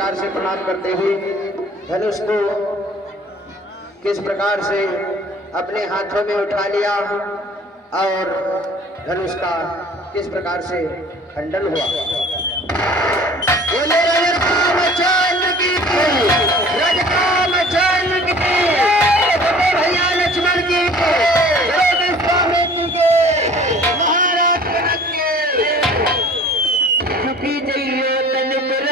प्रकार से प्रणाम करते हुए धनुष को किस प्रकार से अपने हाथों में उठा लिया और धनुष का किस प्रकार से खंडन हुआ। बोले रामचंद्र की रामचंद्र की भैया लक्ष्मण की स्वामी के महाराज के जइयो तन पर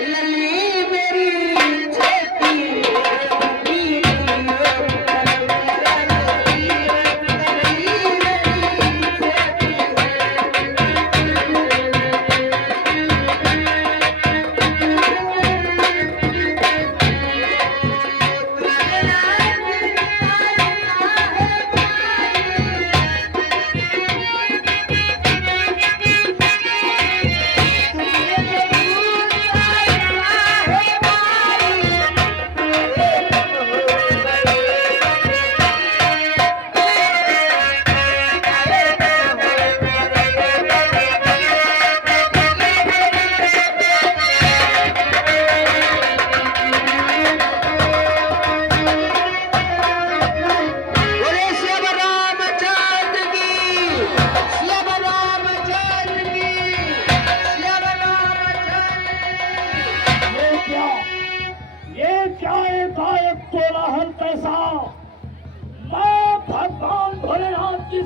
लली मेरी छेती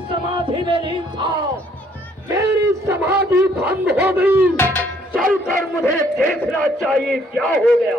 समाधि में नहीं था, मेरी समाधि भंग हो गई। चलकर मुझे देखना चाहिए क्या हो गया।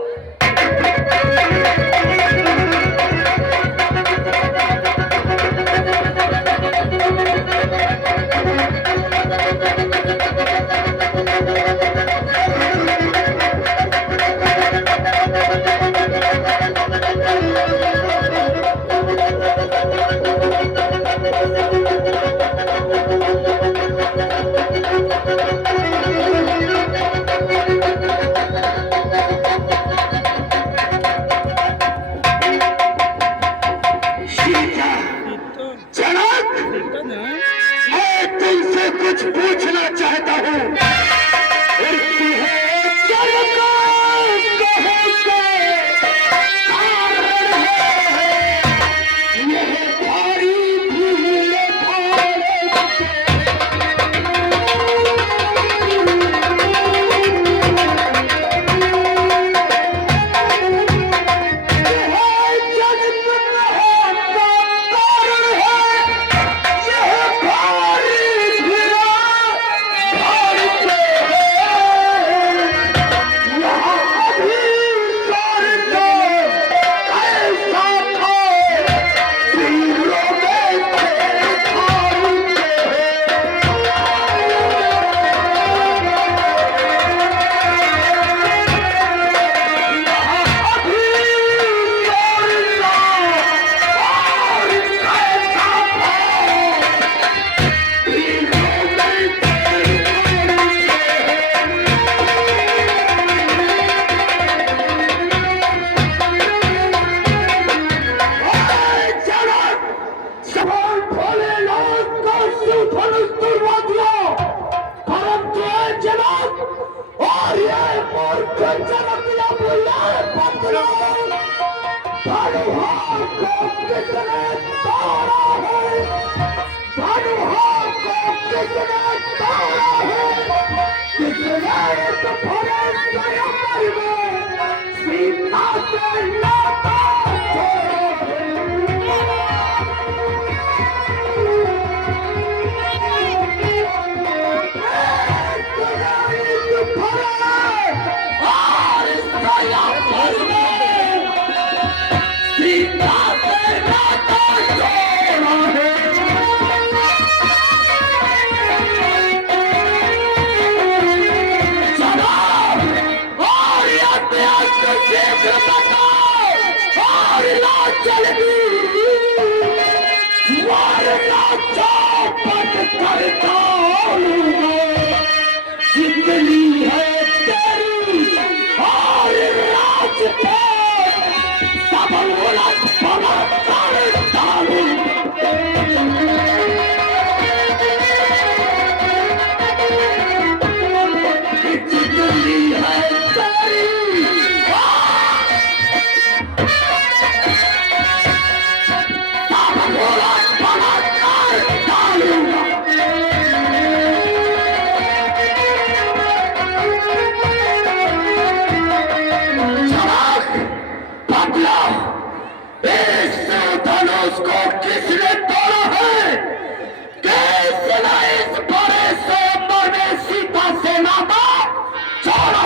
कुछ पूछना चाहता हूँ।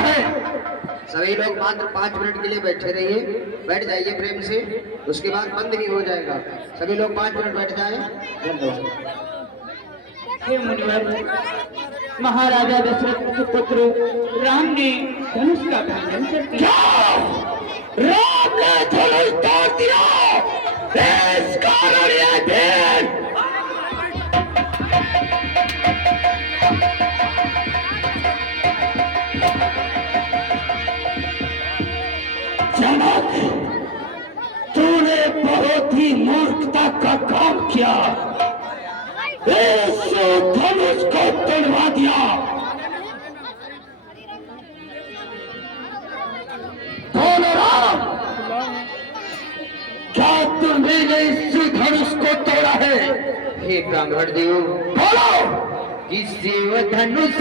है। सभी लोग मात्र 5 मिनट के लिए बैठे रहिए, बैठ जाइए प्रेम से, उसके बाद बंद भी हो जाएगा। सभी लोग 5 मिनट बैठ जाएं। धन्यवाद। हे मुनिवर, महाराजा दशरथ के पुत्र राम ने धनुष का भंजन कर दिया। राम ने धनुष तोड़ दिया, इस कारण ये दिन जनक, तूने बहुत ही मूर्खता का काम किया, इस धनुष को तोड़वा दिया। बोलो राम, क्या तुमने इस धनुष को तोड़ा है? हे ब्राह्मण देव, बोलो। इस शिव धनुष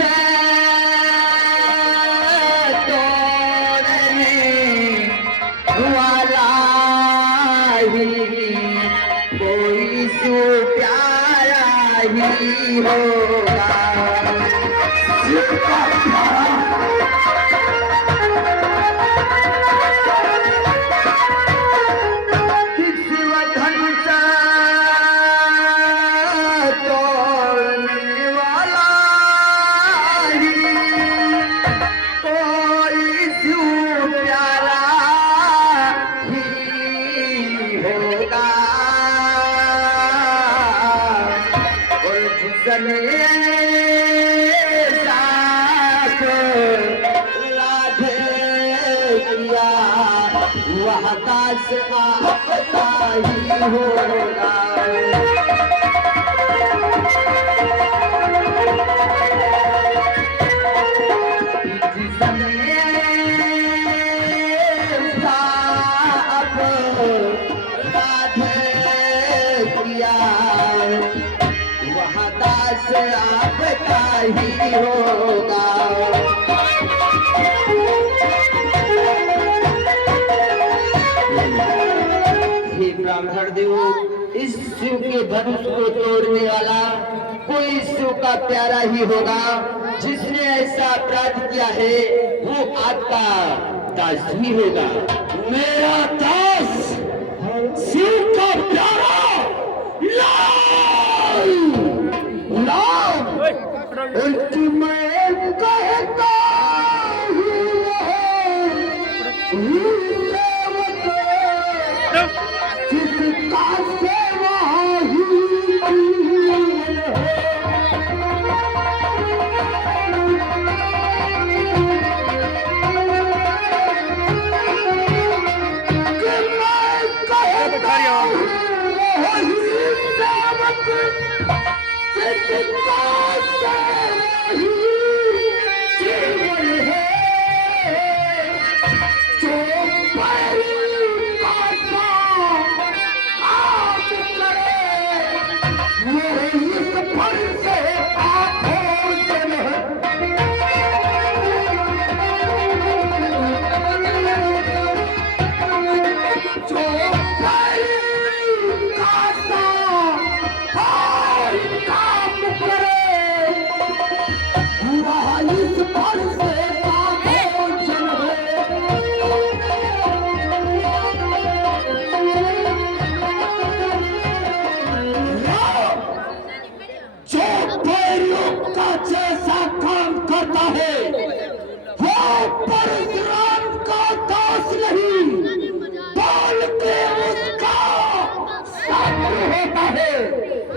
तोड़ने वाला ही कोई सो प्यारा ही होगा। शिव का प्यारा शिव धनुष तोड़ने वाला ही कोई सो प्यारा ही होगा। और जिसने साथ राधे किया वह दास आपका ही होगा। आपका ही होगा। हे ब्राह्मण देव, इस शिव के धनुष को तोड़ने वाला कोई शिव का प्यारा ही होगा। जिसने ऐसा अपराध किया है वो आपका दास ही होगा। मेरा दास शिव का प्यारा लाल मैं कहता जिसका सेवा ही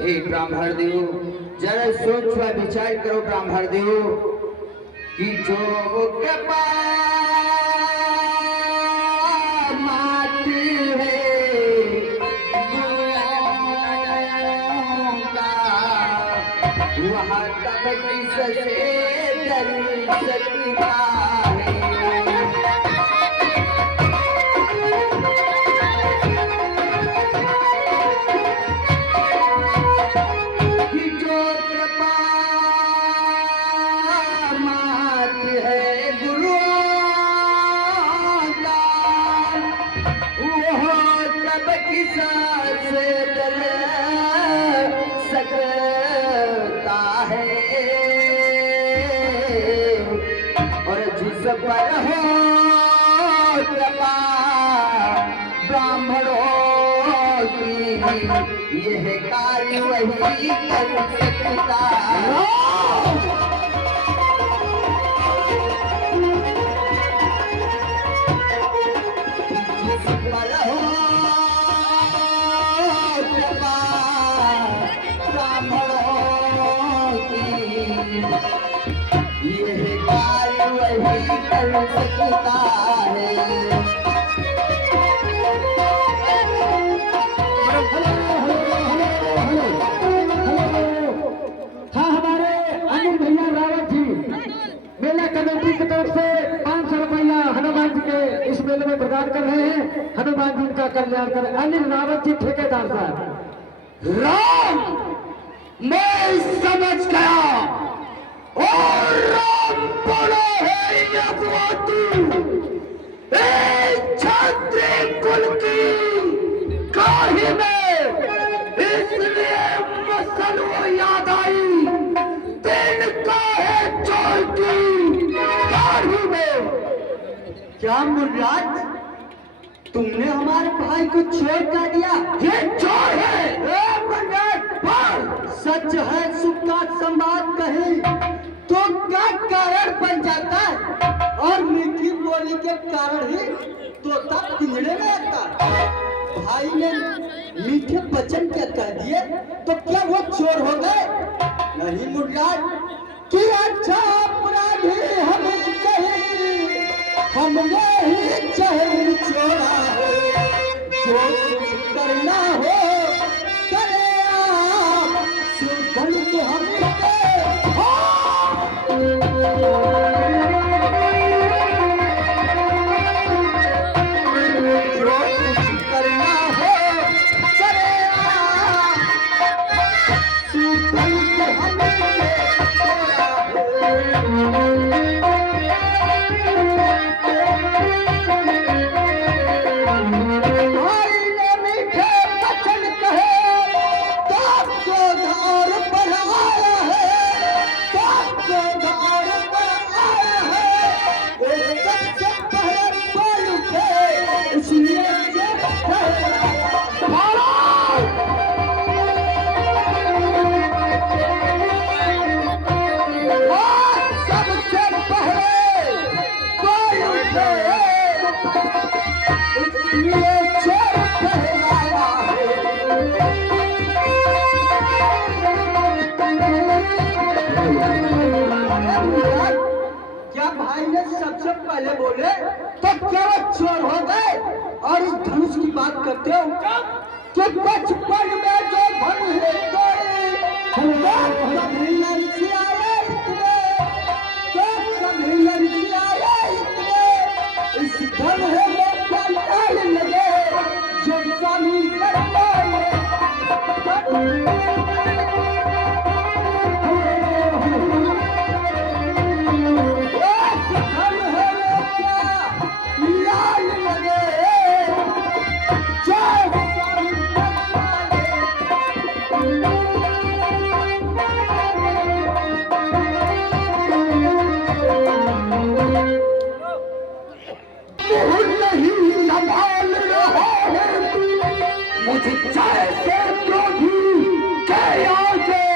हे ब्राह्मण देव, जरा सोच व विचार करो ब्राह्मण देव कि जो कृपा माटी है वह तब किससे डर सकता है। सकता है और जिस जिस पर हो कृपा ब्राह्मणों की, यह कार्य वही कर सकता है। यह कार्य वही कर सकता है। हाँ, हमारे अनिल भैया रावत जी मेला कमेटी की तरफ से 500 रुपया हनुमान जी के इस मेले में प्रदान कर रहे हैं। हनुमान जी का कल्याण करें। अनिल रावत जी ठेकेदार साहब। राम, मैं समझ गया और राम बोलो है यदुवतु, क्षत्रिय कुल की काही में, इसलिए मसल वो याद आई, दिन का है चोर की काही में। क्या मुर्राज, तुमने हमारे भाई को चोर कर दिया? ये चोर है। सच है, सुख का संवाद कहे तो क्या कारण बन जाता है, और मीठी बोली के कारण ही तोता पिंजरे में आता है। भाई ने मीठे वचन क्या कह दिए तो क्या वो चोर हो गए? नहीं मुर्राज, कि अच्छा अपराधी हमने ही चहल छोड़ा हो, जो कुछ करना हो करे आप, सुधन को हमने जो कुछ करना हो करे आप, सुधन को हमने सबसे पहले बोले तो क्या वो चोर हो गए? और इस धनुष की बात करते हो कि बचपन में जो धन है कभी लड़की आए इतने, तो कभी लड़की आए इतने, इस धन है वो पलटाने लगे जो स्वामी करता है। मुझे जैसे क्रोधी के आगे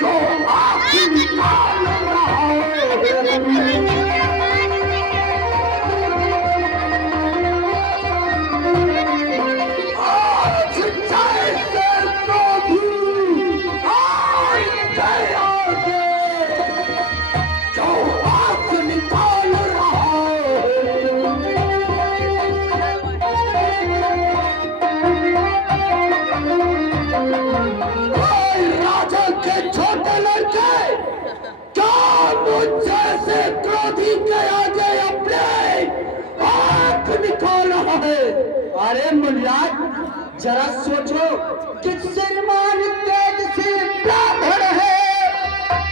जो आँख निकाल रहा है, आज जैसे क्रोधी आँख के आगे जो आँख निकाल रहा है। राजा के छोटे लड़के क्या मुझे से क्रोधी के आगे अपने आंख निकाल रहा है? अरे मुनियाद, जरा सोचो कि श्रीमान तेज से ब्राह्मण है,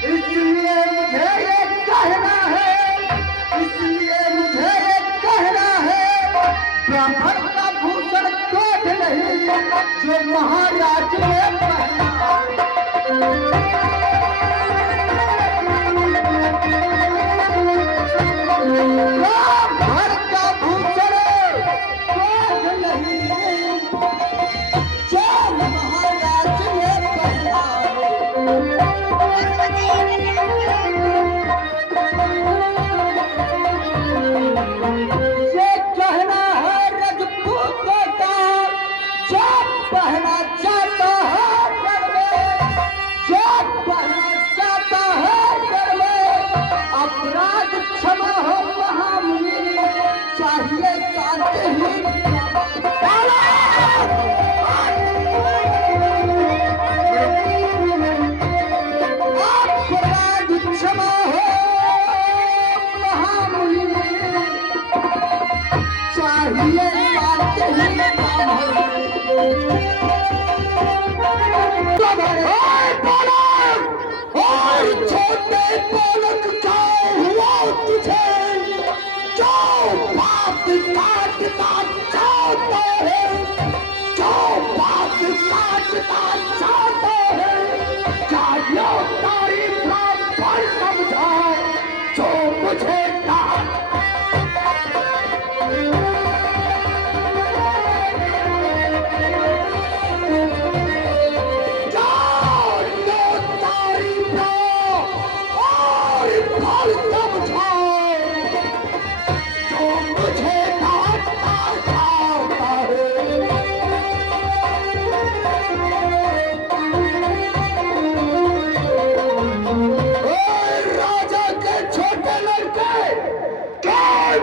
इसलिए मुझे ये कहना है, इसलिए मुझे ये कहना है, ब्राह्मण का भूषण कोट नहीं जो महाराज ने पहना। और छोटे बालक क्या हुआ तुझे, जो बात काटना चाहता है, जो बात काटना चाहता है, क्या यो तारीफ पर समझा जो मुझे डांट।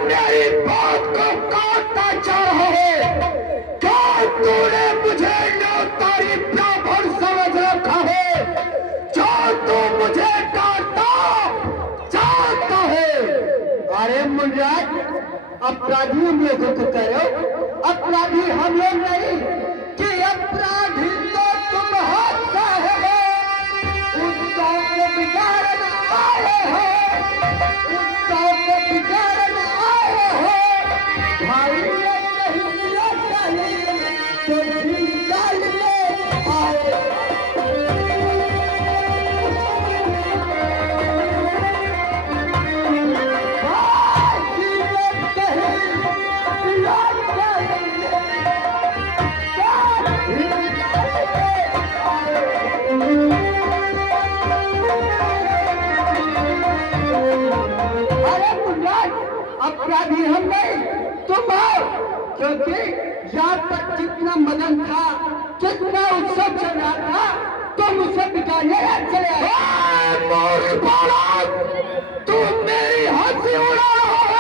मेरी बात को काटना चाह रहे हैं, क्या तूने मुझे नो तारीफ पर समझ रखा है, जो तू मुझे काटना चाहता है। अरे मुनिराज, अपराधी हम लोगों को कह रहे हो, अपराधी हम लोग नहीं कि अपराधी तो तुम होता है, उसको बिगाड़ना आए हो, उसको बिगाड़ना आए हो भाई, ये नहीं चाहिए तो निकालने आए। अपराधी हम नहीं, तुम आओ, क्योंकि यहाँ पर जितना मदन था, जितना उत्सव चल रहा था, तुम उसे बिगाड़ने चले आए। तू मेरी हंसी उड़ा रहा